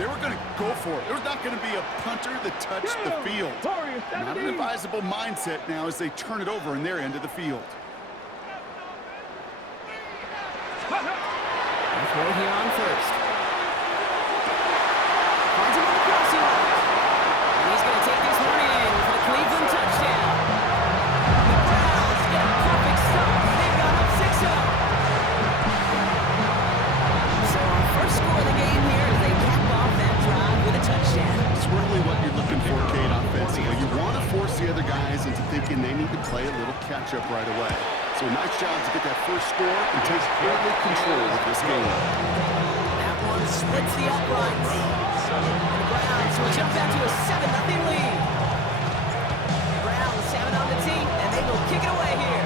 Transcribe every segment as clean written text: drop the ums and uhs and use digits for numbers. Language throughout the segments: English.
They were going to go for it. There was not going to be a punter that touched the field. Not an advisable mindset now as they turn it over in their end of the field. Throw here on first. Finds him on the crossing route. And he's going to take this one in for the Cleveland touchdown. The Browns get a perfect start. They've got up 6-0. So our first score of the game here is they cap off that drive with a touchdown. It's really what you're looking for, Kate, offensively. You want to force the other guys into thinking they need to play a little catch-up right away. So nice job to get that first score and take early control of this game. That one splits the uprights. And the Browns will jump out to a 7-0 lead. The Browns have it on the team, and they will kick it away here.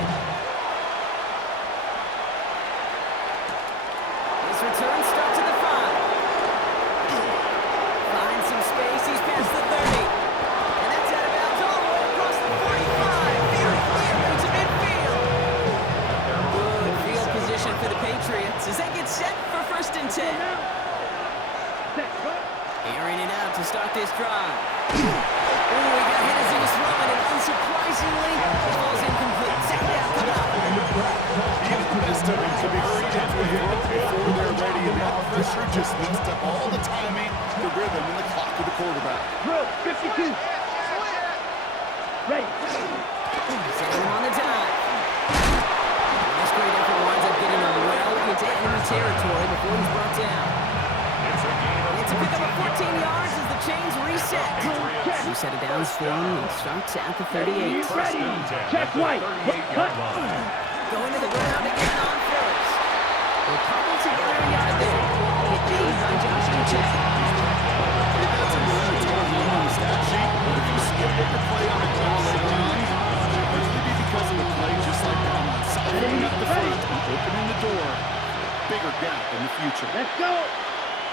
This return starts at the 5. Finds some space. He's past the 30. And that's out of bounds all the way across the 45. Very clear into midfield. Good field position for the Patriots as they get set for 1st and 10. Airing it out to start this drive. Ooh, he got hit as he was throwing, and unsurprisingly, it falls incomplete. Second down coming up. Even the best of them can be freed into a throw before they're ready, and that pressure just messed up all the timing, the rhythm, and the clock of the quarterback. Drill, 52. Ready. Setting him on the dive. This great effort winds up getting him well into enemy territory before he's brought down. It's a pickup of 14 yards as the chains reset. We set it down for him and starts at the 38. Ready. Check white. Cut. Going to the ground again on first. They cobble together a yard there. Hit made by Josh Uche. That's a really total run on the stat sheet, but if you skip the play on the ground later on, it's maybe because of the play just like that. Softening up the front and opening the door. Bigger gap in the future. Let's go.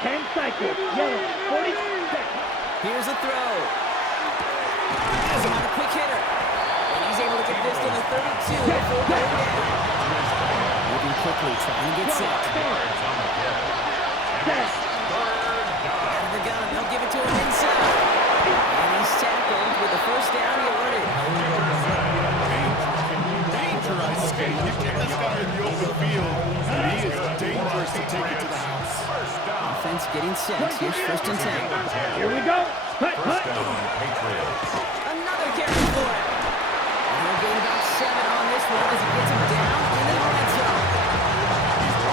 10 cycles. Yellow. 40 seconds. Here's a throw. Has him on a quick hitter. And he's able to get this to the 32 before going down. Moving quickly, trying to get set. Set. Out of the gun, they'll give it to him inside. And he's tackled with the first down yardage. Danger, I say. You get this guy in the open field, and he is dangerous to take it to the house. Offense getting set. Here's 1st and 10. Here we go. Hut, hut. Another carry for him. And he'll gain about 7 on this one as he gets him down into the red zone.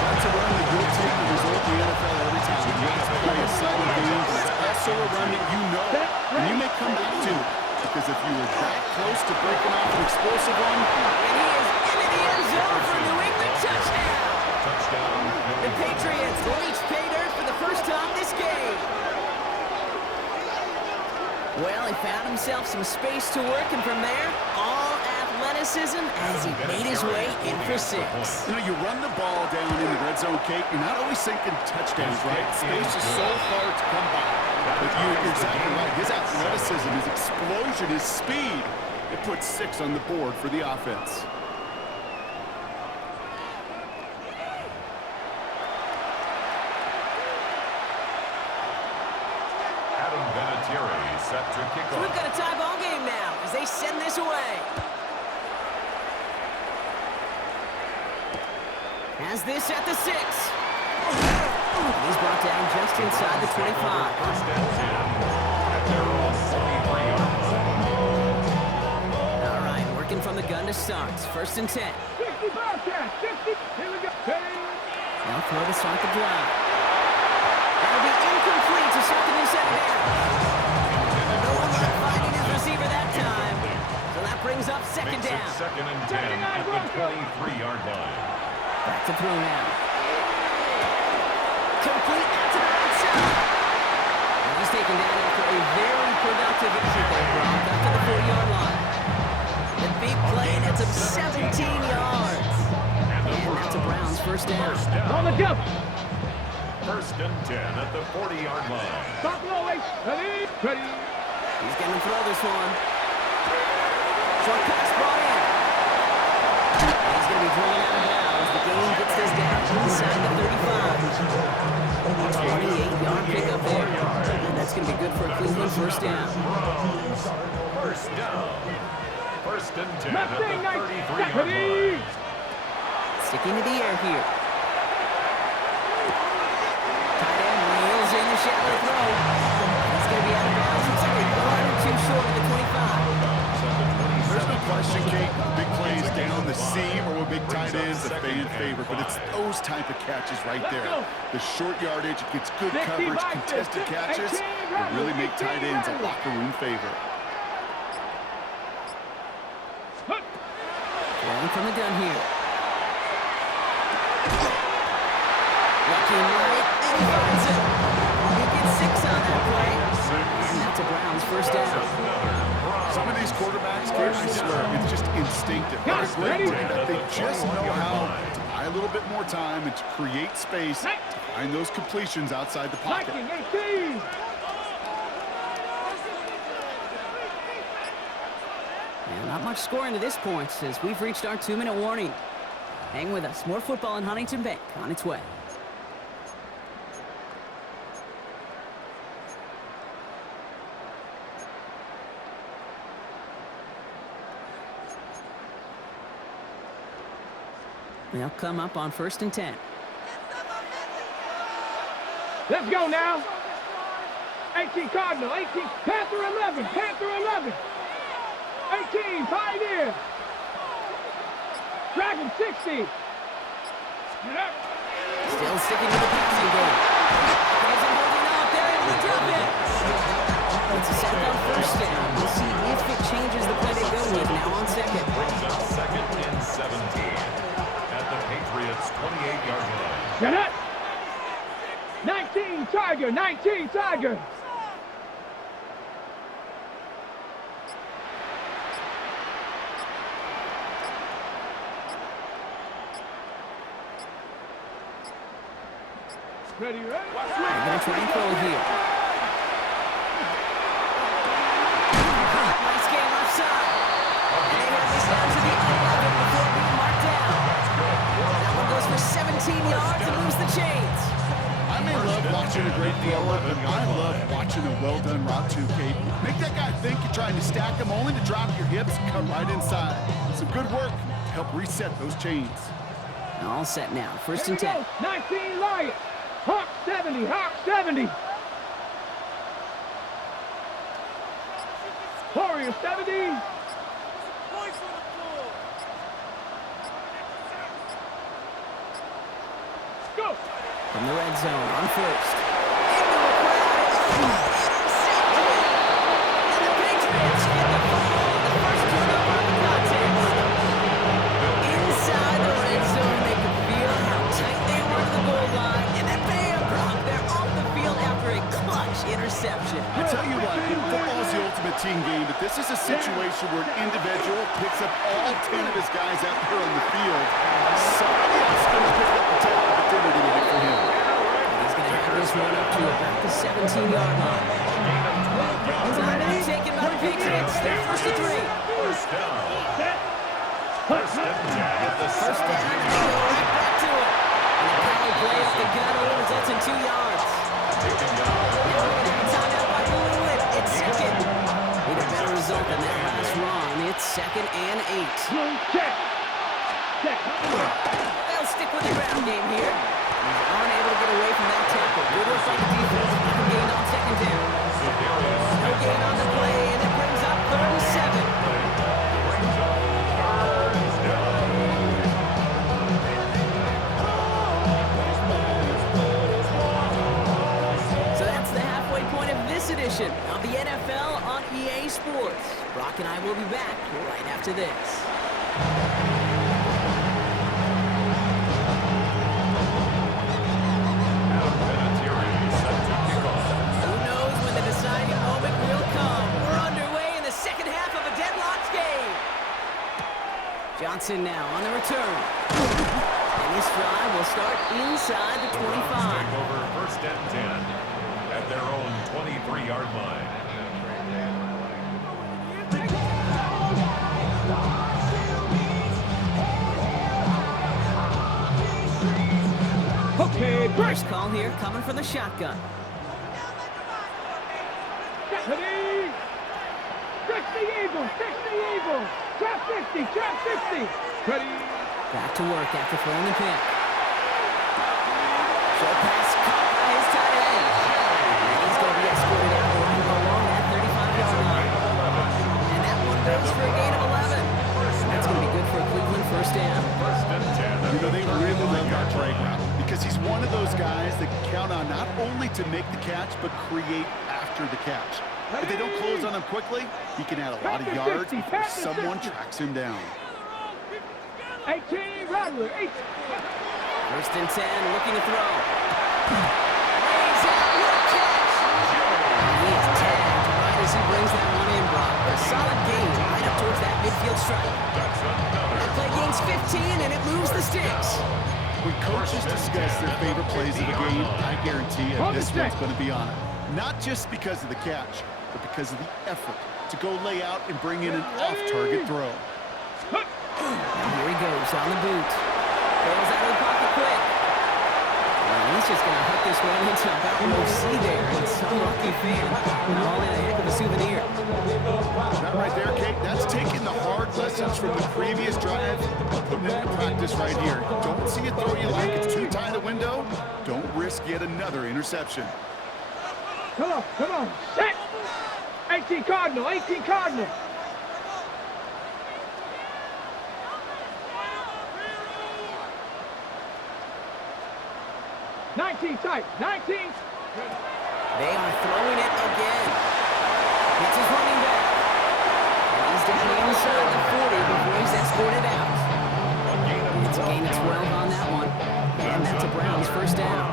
That's a run that will take the result in the NFL every time. You have to play a solid game, but it's also a run that you know, and you may come back to. Because if you were that close to breaking off an explosive one, And he is into the end zone for a New England touchdown. The Patriots reach pay dirt for the first time this game. Well, he found himself some space to work, and from there, all athleticism as he made his way in for 6. you know, you run the ball down in the red zone, Kate, you're not always thinking touchdowns, right? Space is so hard to come by. But you're exactly right. His athleticism, his explosion, his speed, it puts 6 on the board for the offense. Set to kick So off. we've got a tie ball game now as they send this away. Has this at the 6. He's brought down just inside the 25. First and 10 at their own 43-yard line. All right, working from the gun to start. 1st and 10. 60 Bobcats. 50. Here we go. They'll throw to start the drive. That'll be incomplete to start the new set of downs. No one finding his receiver that time. So that brings up 2nd Makes it down. 2nd and 10 at the 23-yard line. Back to throw now. Complete out to the right side. And he's taken down after a very productive effort there, Brock, up to the 40-yard line. The big play nets him 17 yards. And that's a Browns first down. On the jump. 1st and 10 at the 40-yard line. Stop low. Ready. Ready. He's going to throw this one. Short pass brought in. He's going to be driven out of bounds. The game gets this down inside the 35. 28-yard pickup there. That's going to be good for a Cleveland first down. First down. First and 10 at the Nothing like 33-yard line. Sticking to the air here. Tight end reels in the shallow throw. It's going to be out of bounds. Looks like a yard or two short of the 25. There's no question, Kate. Big plays down the seam or with big tight ends, a fan favorite. But it's those type of catches right there. The short yardage, it gets good coverage, contested catches. They really make tight ends a locker room favorite. Throwing from the gun here. Looking right, and he finds it. He gets 6 on that play. And that's a Browns first down. Some of these quarterbacks, Kate, I swear, it's just instinctive. They're a great team that they just know how to buy a little bit more time and to create space to find those completions outside the pocket. And not much scoring to this point as we've reached our 2-minute warning. Hang with us. More football in Huntington Bank on its way. They'll come up on 1st and 10. Let's go now. 18 Cardinal, 18 Panther 11, Panther 11. 18 Pioneer. Dragon 60. Still sticking with the passing game. Isn't holding up. They're able to drop it. It's a set on 1st down. We'll see if it changes the play they go with now on 2nd. Brings up 2nd and 17 at the Patriots' 28-yard line. Janet. 19 Tiger, 19 Tiger. Ready, ready? They're going to try and throw here. Nice game offside. And they have this down to the 11 before being marked down. That one goes for 17 yards and moves the chains. I may love watching a great throw, but I love watching a well-done route too, Kate. Make that guy think you're trying to stack him only to drop your hips and come right inside. Some good work to help reset those chains. All set now. 1st and 10. 19 Lions. Hawk 70, Hawk 70. Warrior 70. Go. From the red zone on 1st. And the Patriots get the ball. The first turnover of the contest. Inside the red zone, they could feel how tight they were to the goal line. And then bam, Brock, they're off the field after a clutch interception. I tell you what, football is the ultimate team game, but this is a situation where an individual picks up all 10 of his guys out there on the field. Somebody else is going to pick up the top opportunity to hit for him. He's going to have this one up to about the 17-yard line. Timeout taken by the Patriots. They're 1st and 3. First down. First and 10 at the First down, and they go right back to it. And the power play off the gun only results in 2 yards. taken down. Timeout by New England. It's 2nd. Need a better result than that last run. It's 2nd and 8. Check. Check. They'll stick with the ground game here. He's unable to get away from that tackle. Good work by the defense. No gain on 2nd down. No gain on the play, and it brings up 3rd and 7. So that's the halfway point of this edition of the NFL on EA Sports. Brock and I will be back right after this. Who knows when the deciding moment will come? We're underway in the second half of a deadlocked game. Johnson now on the return. And this drive will start inside the 25. Over 1st and 10 at their own 23-yard line. Okay, First call here coming from the shotgun. Ready? 60 Eagles, 60 Eagles. Trap 60, trap 60. Ready? Back to work after throwing the pick. Short pass caught by his tight end. And he's going to be escorted out right along that 35-yard line. And that one goes for a gain of 11. That's going to be good for a Cleveland first down. You know, they really love that drag route because he's one of those guys that can count on not only to make the catch, but create after the catch. If they don't close on him quickly, he can add a lot of yards before someone tracks him down. 18, Rattler, 18. First and 10, looking to throw. Lays out, what a catch! He is tagged right as he brings that one in, Brock. A solid gain right up towards that midfield stripe. That play gains 15, and it moves the sticks. When coaches discuss their favorite plays of the game, I guarantee you this one's going to be on it. Not just because of the catch, but because of the effort to go lay out and bring in an off-target throw. And here he goes on the boot. Throws out of the pocket quick. And he's just going to hook this one into about row C there. And some lucky fan. And all in a heck of a souvenir. That right there, Kate, that's taking the hard lessons from the previous drive and putting it into practice right here. Don't see a throw you like it's too tight a window. Don't risk yet another interception. Come on, set. 18 Cardinal, 18 Cardinal. Tight, 19. They are throwing it again. It's his running back. And he's down inside the 40 before he's escorted out. It's a gain of 12 on that one. And that's a Browns first down.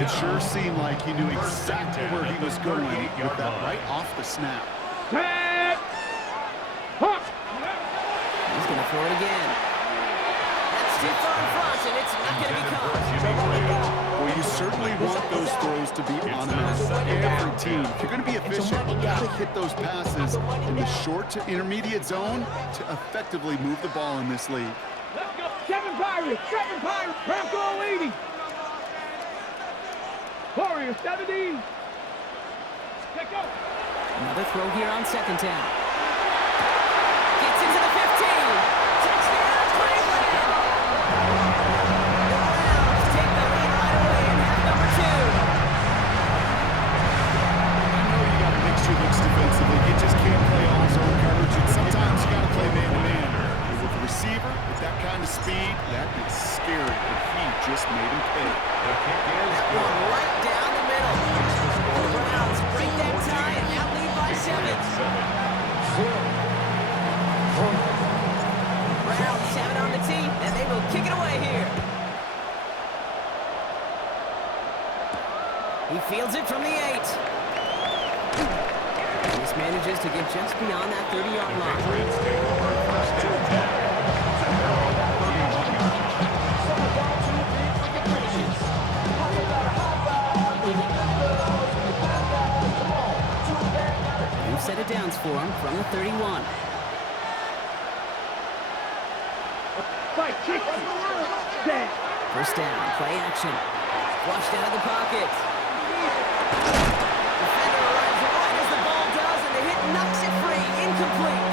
It sure seemed like he knew exactly where he was going with that right off the snap. Set. Hook. He's going to throw it again. That's too far in front, and it's not going to be caught. Well, you certainly want those throws to be on every team. If you're going to be efficient, you got to hit those passes in the short to intermediate zone to effectively move the ball in this league. Let's go. 7 Pirates, Bronco 80. Warrior 70. Let's go. Another throw here on second down. Gets into the 15. Touchdown, Cleveland! The Browns take the lead right away in half number 2. I know you got to mix your looks defensively. You just can't play all zone coverage, and sometimes you got to play man-to-man. But with a receiver with that kind of speed, that is scary, and he just made him pay. That one right down the middle. The Browns break that tie and now lead by 7. Browns 7 on the team, and they will kick it away here. He fields it from the 8. And this manages to get just beyond that 30-yard line. New set of downs for him from the 31. Fight, kick. Set. First down, play action. Flushed out of the pocket. Defender arrives right as the ball does, and the hit knocks it free. Incomplete.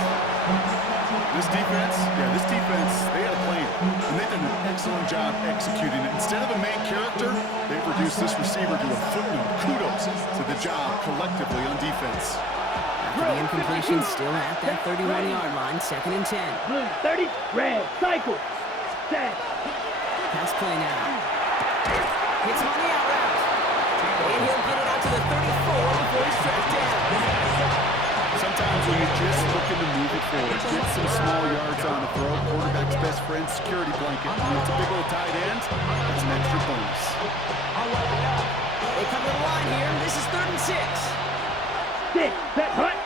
This defense, they had a plan, and they've done an excellent job executing it. Instead of a main character, they've reduced this receiver to a footnote. Kudos to the job collectively on defense. After the incompletion, still at that 31-yard line, 2nd and 10. Blue 30, red, cycle. Set. Pass play now. Hits him on the out route. And he'll get it out to the 34 before he's tracked down. Sometimes when you're just looking to move it forward, get some small yards on the throw, quarterback's best friend, security blanket. When it's a big old tight end, that's an extra bonus. They come to the line here. This is 3rd and 6. Set. Set. Hut.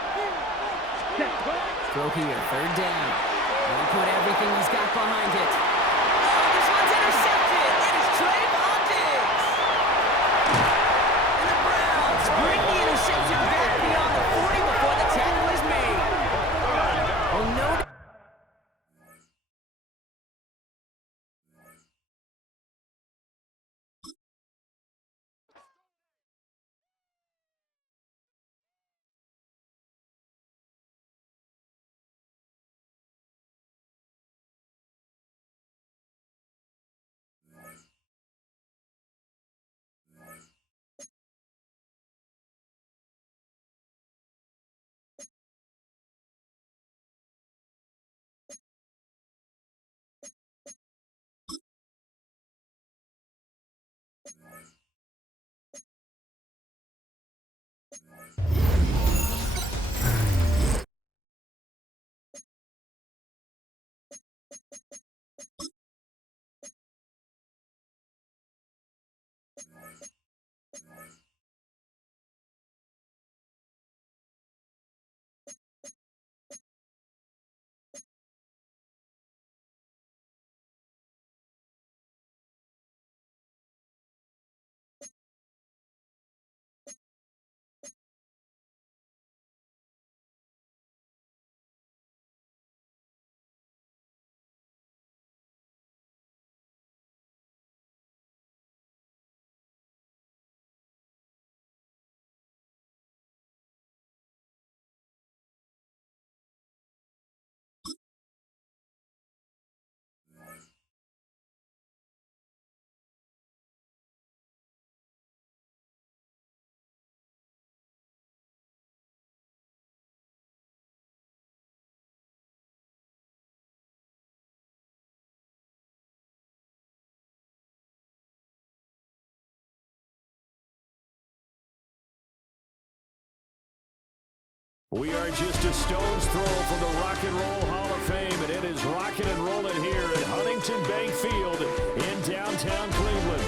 Set. Throw here, 3rd down. He'll put everything he's got behind it. Oh, this one's intercepted. It is Trayvon Diggs. And the Browns bring the interception back beyond the 40 before the tackle is made. Oh, no. We are just a stone's throw from the Rock and Roll Hall of Fame, and it is rocking and rolling here at Huntington Bank Field in downtown Cleveland.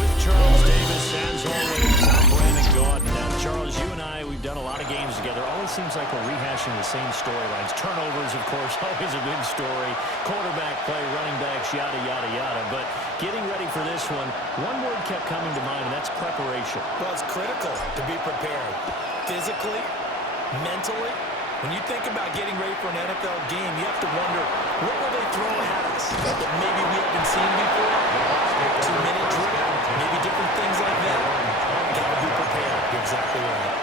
With Charles Davis, as always, I'm Brandon Gaudin. Now, Charles, you and I, we've done a lot of games together. Always seems like we're rehashing the same storylines. Turnovers, of course, always a big story. Quarterback play, running backs, yada, yada, yada. But getting ready for this one word kept coming to mind, and that's preparation. Well, it's critical to be prepared physically, mentally. When you think about getting ready for an NFL game, you have to wonder, what will they throw at us that maybe we haven't seen before? 2-minute drill, maybe different things like that. Got to be prepared. You're exactly right.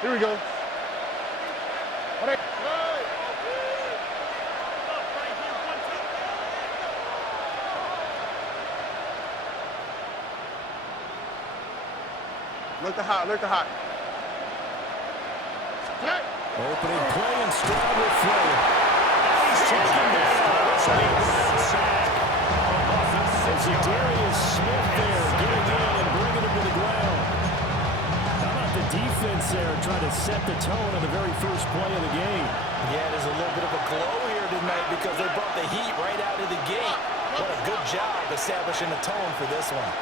Here we go. Look the hot, look the hot. Opening play and Stroud with Flair. He's taken down. It's Darius Smith there getting in and bringing him to the ground. How about the defense there trying to set the tone on the very first play of the game? Yeah, there's a little bit of a glow here tonight because they brought the heat right out of the gate. What a good job establishing the tone for this one.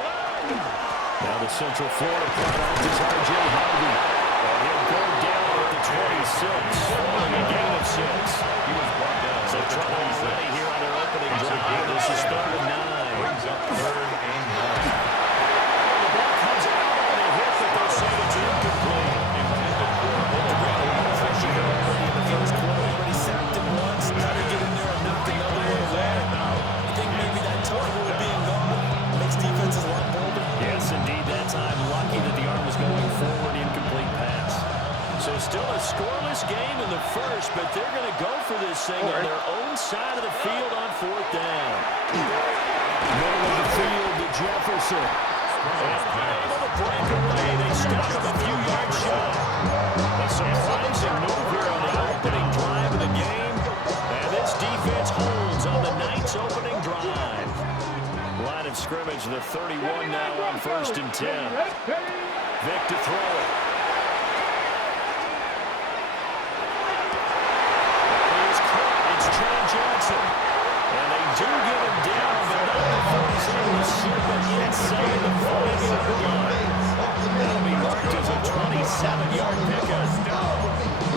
Now the Central Florida product is R.J. Harvey. And he'll go down at the 26, following a gain of 6. He was brought down. So trouble ready here on their opening drive. This is 3rd and 9. Brings up 3rd and 9. The ball comes out on a hit, but they'll say it's incomplete. Intended for a Already in the first quarter, already sacked him once. Got to get in there and knock another one away. I think maybe that total being gone makes defenses a lot bolder. Yes, indeed, that time lucky that the arm was going forward, incomplete pass. So still a scoreless game in the first, but they're going to go for this thing on their own side of the field on 4th down. Middle of the field to Jefferson. Able to break away. They stop him a few yards short. A surprising move here on the opening drive of the game. And this defense holds on the Knights' opening drive. Line of scrimmage, the 31 now on 1st and 10. Vic to throw it. He's caught. It's Trey Johnson. And they do get him down, but not before he's able to slip it inside the 40-yard line. That'll be marked as a 27-yard pickup.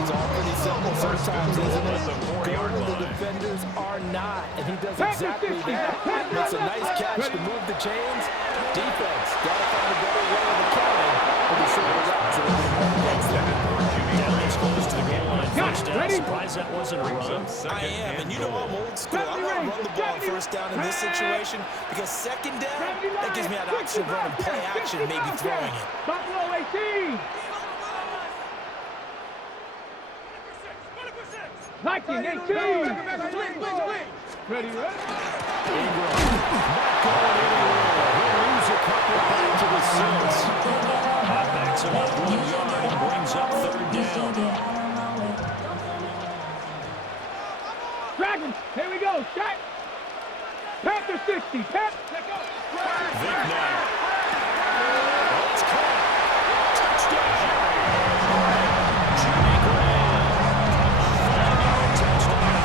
It's all pretty simple sometimes, isn't it? Go where the defenders are not, and he does exactly that. Makes a nice catch to move the chains. Defense, got to find a better way of accounting for the short routes a little bit more against them. Down is close to the goal line. First down. Surprised that wasn't a run. I am, and you know I'm old school. I want to run the ball first down in this situation because second down, that gives me an option of running play action, maybe throwing it. Buffalo 18. 19, 18. Ready, right? Ingram. Not going anywhere. He'll lose a couple back to the 6. That backs him up 1 yard and brings up 3rd down. Dragons, here we go. Shot. Panther 60. Pep. Let's go. Vic now. It's caught. Touchdown. Jimmy Graham. 5-yard touchdown.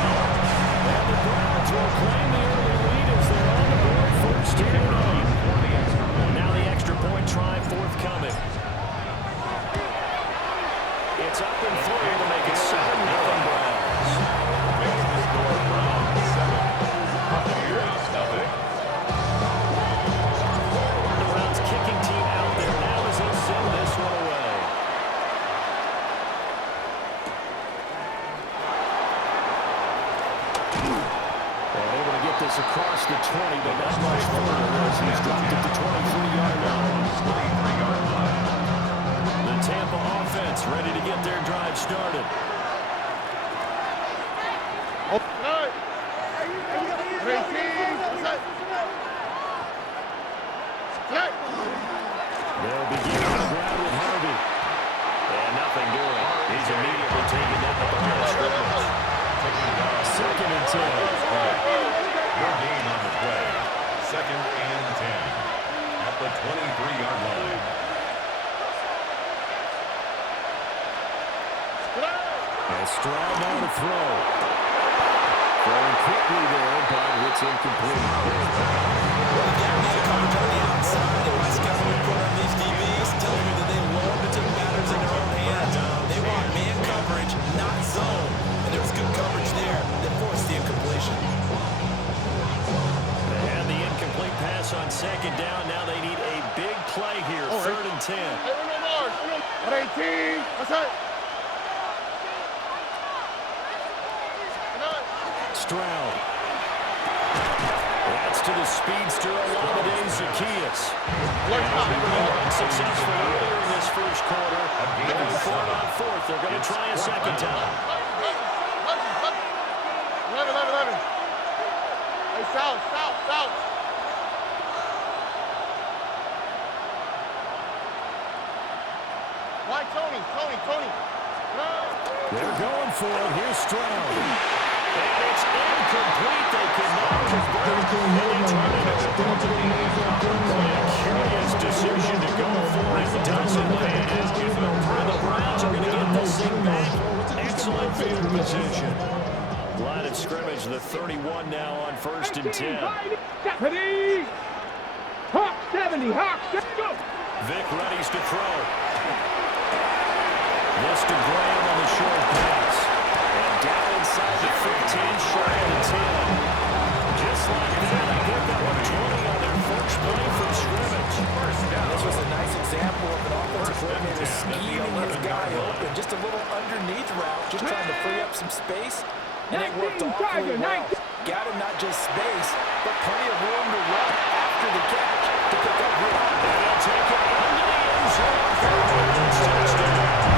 And the Browns will claim the early lead as they're on the board 1st and 9. Now the extra point try forthcoming. It's up and through to make it 7-0 Browns. makes the score Browns 7. Buccaneers 0. The Browns kicking team out there now as they send this one away. They're able to get this across the 20, but not much further as he's dropped it to 23-yard line. 23-yard line. The Tampa offense ready to get their drive started. They'll begin on the ground with Harvey. And nothing nothing doing. He's immediately taking that at the line of scrimmage. Second and 10. Your gain on the play. Second and 10 at the 23-yard line. And Stroud now to throw. Throwing quickly there, but it's incomplete. Well, again, man coverage on the outside, and my scouting report on these DBs telling me that they love to take matters in their own hands. They want man coverage, not zone. And there was good coverage there that forced the incompletion. And the incomplete pass on second down. Now they need a big play here. Third and 10. At 18. What's that? Stroud. That's to the speedster, Olamide Zaccheaus. Unsuccessful earlier in this first quarter. Going for it on fourth. They're going to try a second time. 11. Hey, south. Why, Tony? They're going for it. Here's Stroud. And it's incomplete. They could not convert. And they turn it over. A curious decision to go for it. Doesn't land. The Browns are going to get this thing back. Excellent field position. Line of scrimmage, the 31 now on first and 10. Ready? Hawk 70. Go. Vic readies to throw. This to Graham on the short pass. And down inside the 15, shy of the 10. Just like that, they get that one 20 on their first play from scrimmage. This was a nice example of an offensive coordinator scheming his guy open. Just a little underneath route, just trying to free up some space. And it worked awfully well. Got him not just space, but plenty of room to run after the catch to pick up room. And he'll take it into the end zone for a Browns touchdown.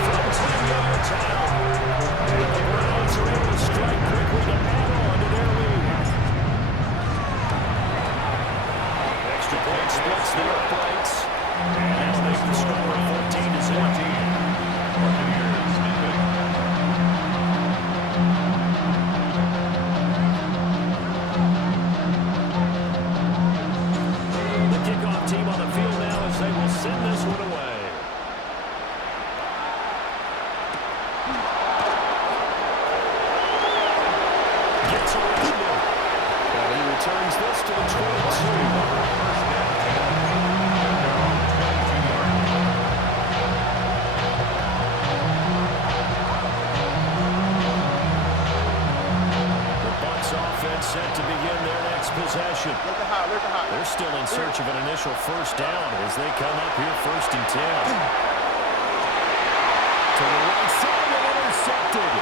From 10 yards out. And the Browns are able to strike quickly to add on to their lead. Extra point splits the uprights. And that's makes the score 14-17. Team on the field now as they will send this one away. Gets around him. And he returns this to the 22. Offense set to begin their next possession. They're still in search of an initial first down as they come up here first and 10. To the right side and intercepted.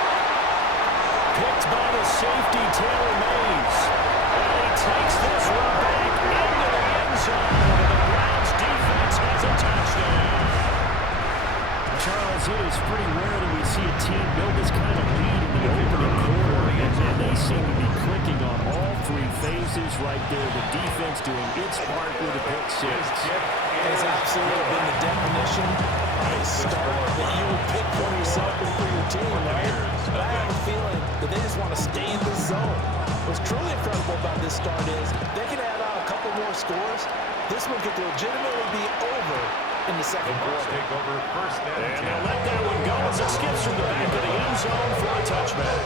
Picked by the safety, Taylor Mays. And he takes this one back into the end zone. And the Browns defense has a touchdown. Charles, it is pretty rare that we see a team build this kind of lead in the opening quarter. And they seem to be clicking on all three phases right there. The defense doing its part with a pick six. Has absolutely been the definition of a start that you would pick for yourself and for your team, right? But I have a feeling that they just want to stay in the zone. What's truly incredible about this start is they can add on a couple more scores. This one could legitimately be over in the second quarter. Take over first and they'll let that one go as it skips from the back of the end zone for a touchback.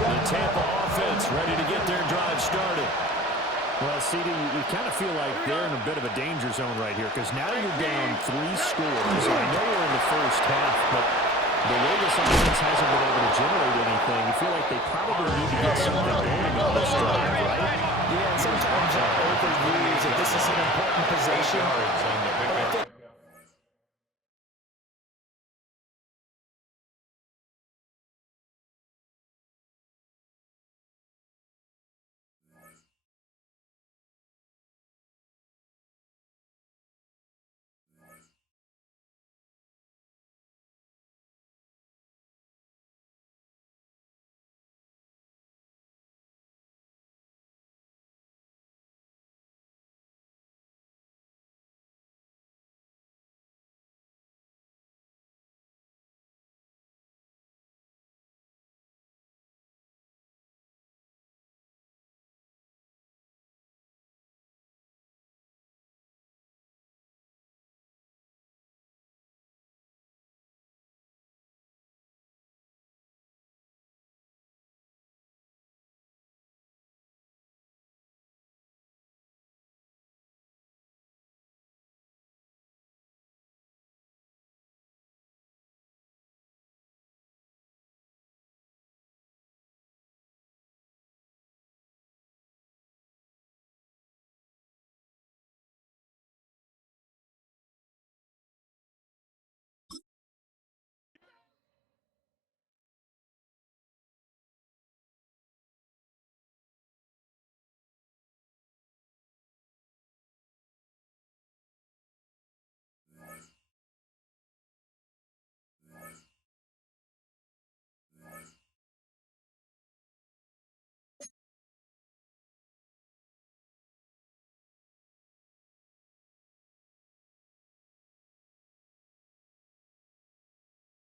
The Tampa offense ready to get their drive started. Well, CD, you kind of feel like they're in a bit of a danger zone right here because now you're down 3 scores. I know we're in the first half, but the way this offense hasn't been able to generate anything, you feel like they probably need to get something going on this drive, right? Yeah, and sometimes I overuse that this is an important possession. But I think